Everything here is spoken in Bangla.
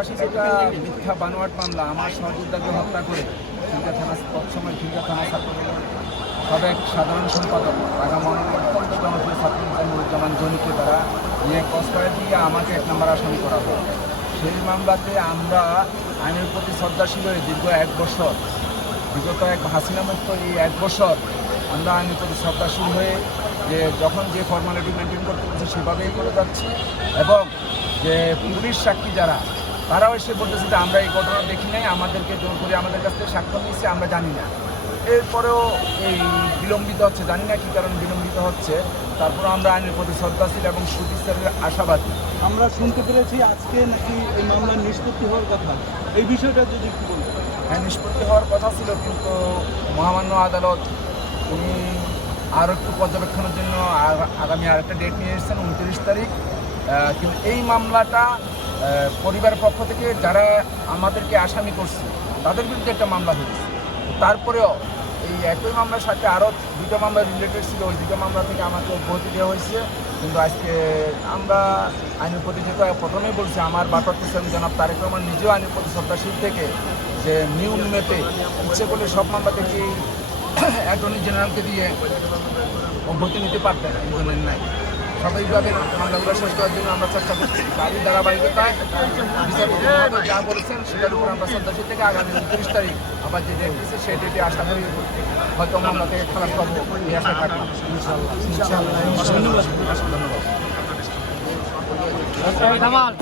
আসলে এটা মিথ্যা বানোয়াট মামলা আমার সহযোদ্ধাকে হত্যা করে খিলগা থানা তৎসময় খিলগা থানা ছাত্র সাবেক সাধারণ সম্পাদক ঢাকা মহানগর জনপ্রিয় ছাত্র জনিকে তারা নিয়ে কসবায় দিয়ে আমাকে এক নম্বর আসামি করা হয় সেই মামলাতে আমরা আইনের প্রতি শ্রদ্ধাশীল হয়ে দীর্ঘ এক বছর বিগত এক হাসিনা মুক্ত এই এক বছর আমরা আইনের প্রতি শ্রদ্ধাশীল হয়ে যে যখন যে ফর্মালিটি মেনটেন করতে বলছে সেভাবেই করে যাচ্ছি। এবং যে পুলিশ সাক্ষী যারা, তারাও এসে বলতেছে যে আমরা এই ঘটনা দেখি নাই, আমাদেরকে জোর করে আমাদের কাছ থেকে সাক্ষ্য নিচ্ছে আমরা জানি না। এরপরেও এই বিলম্বিত হচ্ছে, জানি না কী কারণ বিলম্বিত হচ্ছে। তারপর আমরা আইনের প্রতি শ্রদ্ধাশীল এবং সুবিচারের আশাবাদী। আমরা শুনতে পেরেছি আজকে নাকি এই মামলার নিষ্পত্তি হওয়ার কথা। এই বিষয়টা যদি একটু হ্যাঁ নিষ্পত্তি হওয়ার কথা ছিল কিন্তু মহামান্য আদালত উনি আরও একটু পর্যবেক্ষণের জন্য আগামী আরেকটা ডেট নিয়ে এসেছেন উনত্রিশ তারিখ। কিন্তু এই মামলাটা আহ, পরিবারের পক্ষ থেকে যারা আমাদেরকে আসামি করছে তাদের বিরুদ্ধে একটা মামলা হয়েছে তারপরেও এই একই মামলার সাথে আরও দুটো মামলা রিলেটেড ছিল ওই দুটো মামলা থেকে আমাকে অব্যাহতি দেওয়া হয়েছে। কিন্তু আজকে আমরা আইনের প্রতি যেহেতু প্রথমেই বলছি আমার বাটর হোসেন জনাব তারেক রহমান নিজেও আইনের প্রতি শ্রদ্ধাশীল থেকে যে নিয়ম মেপে ইচ্ছে করলে সব মামলা থেকে অ্যাটর্নি জেনারেলকে দিয়ে অব্যাহতি নিতে পারতেন নেন নাই। স্বাভাবিকভাবে মামলাগুলো শেষ করার জন্য আমরা চেষ্টা করছি। গাড়ি ধারাবাহিকতায় বিচারপতি যা বলেছেন সেটার উপর আমরা শ্রদ্ধাশীল থেকে আগামী উনত্রিশ তারিখ আবার যে ডেট দিচ্ছে সেই ডেটে আশা করি হয়তো মামলা থেকে খারাপ পাবো। এই আশা থাকলাম। ধন্যবাদ।